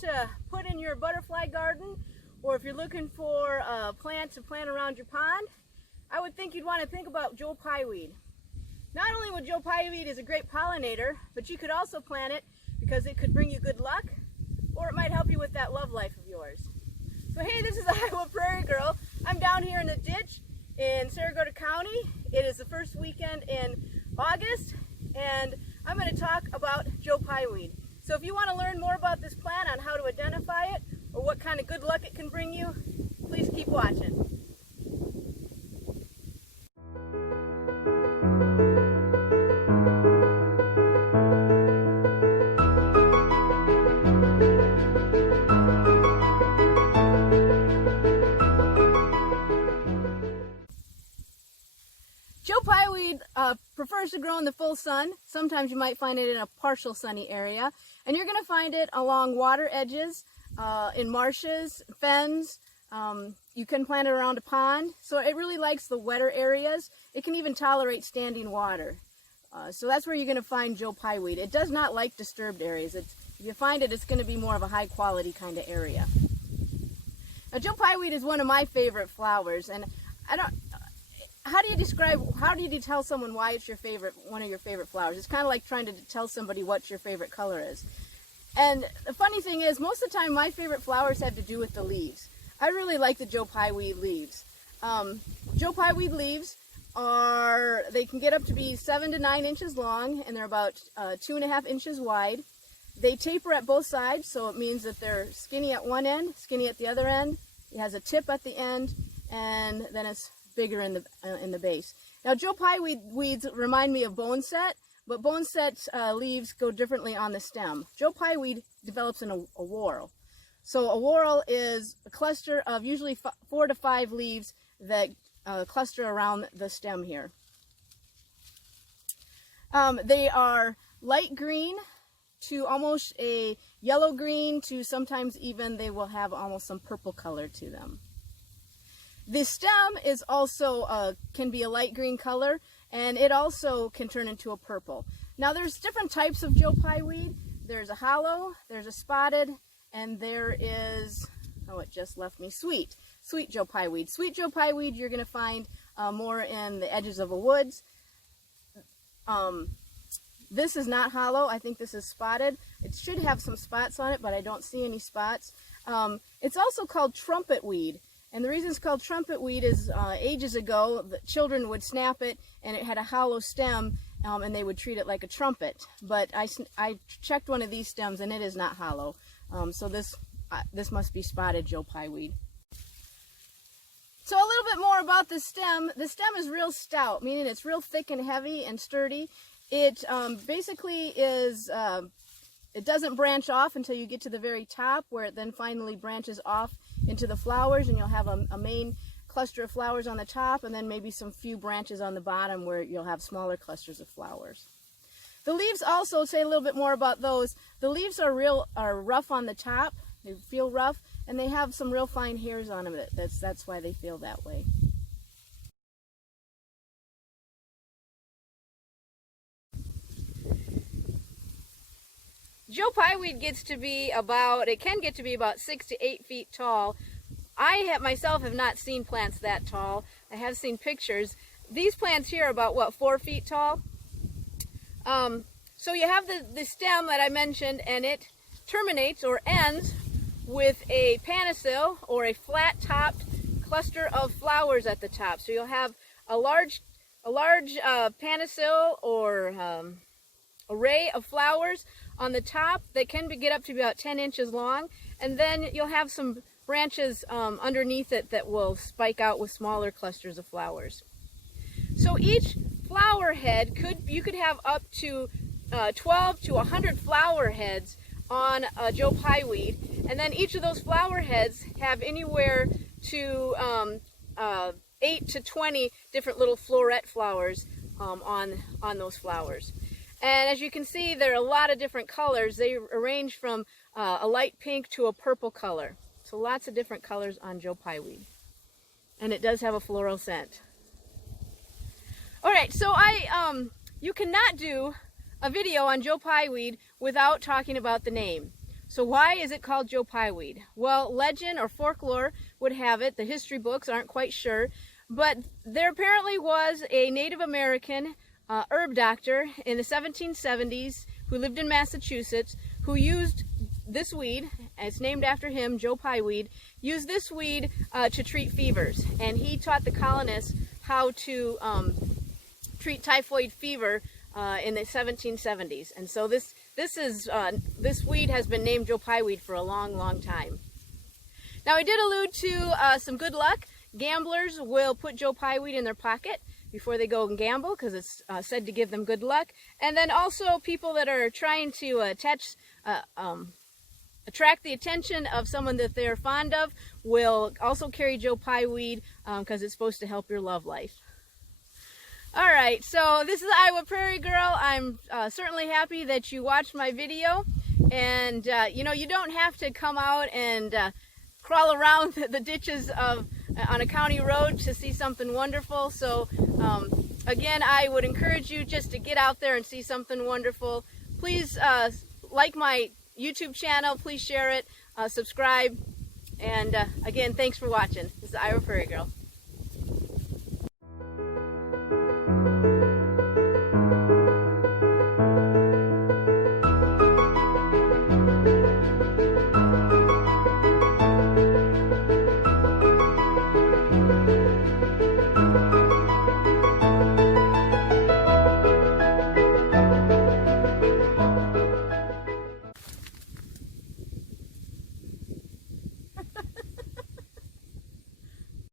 to put in your butterfly garden, or if you're looking for a plant to plant around your pond, I would think you'd want to think about Joe-Pye weed. Not only would Joe-Pye weed is a great pollinator, but you could also plant it because it could bring you good luck, or it might help you with that love life of yours. So hey, this is the Iowa Prairie Girl. I'm down here in the ditch in Sarasota County. It is the first weekend in August, and I'm going to talk about Joe-Pye weed. So if you want to learn more about this plant, on how to identify it, or what kind of good luck it can bring you, please keep watching. Joe-Pye weed prefers to grow in the full sun. Sometimes you might find it in a partial sunny area. And you're going to find it along water edges, in marshes, fens. You can plant it around a pond. So it really likes the wetter areas. It can even tolerate standing water. So that's where you're going to find Joe-Pye weed. It does not like disturbed areas. If you find it, it's going to be more of a high quality kind of area. Now, Joe-Pye weed is one of my favorite flowers, and how do you tell someone why it's one of your favorite flowers? It's kind of like trying to tell somebody what your favorite color is. And the funny thing is, most of the time my favorite flowers have to do with the leaves. I really like the Joe-Pye weed leaves. Joe-Pye weed leaves they can get up to be 7 to 9 inches long, and they're about 2.5 inches wide. They taper at both sides, so it means that they're skinny at one end, skinny at the other end. It has a tip at the end, and then it's bigger in the base. Now, Joe-Pye weeds remind me of boneset, but boneset leaves go differently on the stem. Joe-Pye weed develops in a whorl. So a whorl is a cluster of usually 4 to 5 leaves that cluster around the stem here. They are light green to almost a yellow green, to sometimes even they will have almost some purple color to them. The stem is also can be a light green color, and it also can turn into a purple. Now, there's different types of Joe-Pye weed. There's a hollow, there's a spotted, and there is, oh, it just left me, sweet Joe-Pye weed. Sweet Joe-Pye weed you're going to find more in the edges of a woods. This is not hollow. I think this is spotted. It should have some spots on it, but I don't see any spots. It's also called trumpet weed. And the reason it's called trumpet weed is ages ago, the children would snap it, and it had a hollow stem, and they would treat it like a trumpet. But I checked one of these stems, and it is not hollow. So this must be spotted Joe-Pye weed. So a little bit more about the stem. The stem is real stout, meaning it's real thick and heavy and sturdy. It basically is, it doesn't branch off until you get to the very top, where it then finally branches off into the flowers, and you'll have a main cluster of flowers on the top, and then maybe some few branches on the bottom where you'll have smaller clusters of flowers. The leaves also, say a little bit more about those. The leaves are rough on the top. They feel rough, and they have some real fine hairs on them. That's why they feel that way. Joe-Pye weed gets to be it can get to be about 6 to 8 feet tall. I myself have not seen plants that tall. I have seen pictures. These plants here are about, what, 4 feet tall? So you have the stem that I mentioned, and it terminates or ends with a panicil, or a flat-topped cluster of flowers at the top. So you'll have a large panicil or array of flowers on the top that can get up to about 10 inches long, and then you'll have some branches underneath it that will spike out with smaller clusters of flowers. So each flower head you could have up to 12 to 100 flower heads on Joe-Pye weed, and then each of those flower heads have anywhere to 8 to 20 different little floret flowers on those flowers. And as you can see, there are a lot of different colors. They range from a light pink to a purple color. So lots of different colors on Joe-Pye weed. And it does have a floral scent. All right, so you cannot do a video on Joe-Pye weed without talking about the name. So why is it called Joe-Pye weed? Well, legend or folklore would have it, the history books aren't quite sure, but there apparently was a Native American herb doctor in the 1770s who lived in Massachusetts who used this weed, and it's named after him, Joe-Pye weed, used this weed to treat fevers. And he taught the colonists how to treat typhoid fever in the 1770s. And so this weed has been named Joe-Pye weed for a long, long time. Now I did allude to some good luck. Gamblers will put Joe-Pye weed in their pocket before they go and gamble because it's said to give them good luck. And then also people that are trying to attract the attention of someone that they're fond of will also carry Joe-Pye weed because it's supposed to help your love life. Alright, so this is Iowa Prairie Girl. I'm certainly happy that you watched my video. And you know, you don't have to come out and crawl around the ditches on a county road to see something wonderful. So again, I would encourage you just to get out there and see something wonderful. Please like my YouTube channel, please share it, subscribe, and again, thanks for watching. This is Iowa Prairie Girl.